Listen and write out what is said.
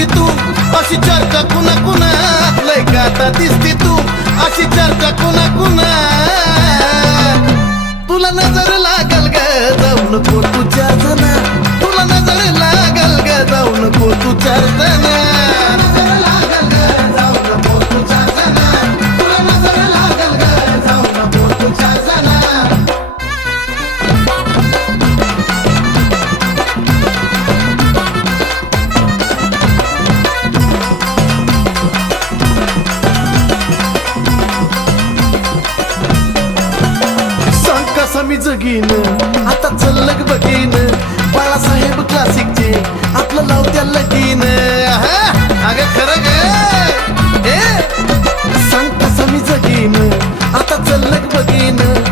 दिसती तू अशी चर्चा कुणा कुणा लय गाता दिसती तू अशी चर्चा कुणा कुणा तुला नजर लागल ग जाऊ नको तू चार जण तुला नजर लागल ग जाऊ नको तू चार जण मी जगीन आता चल्लग बघीन बाळासाहेब क्लासिकचे आपलं लावत्या लगीन अगं खरं ग सांग कसं मी जगीन आता चल्लग बघीन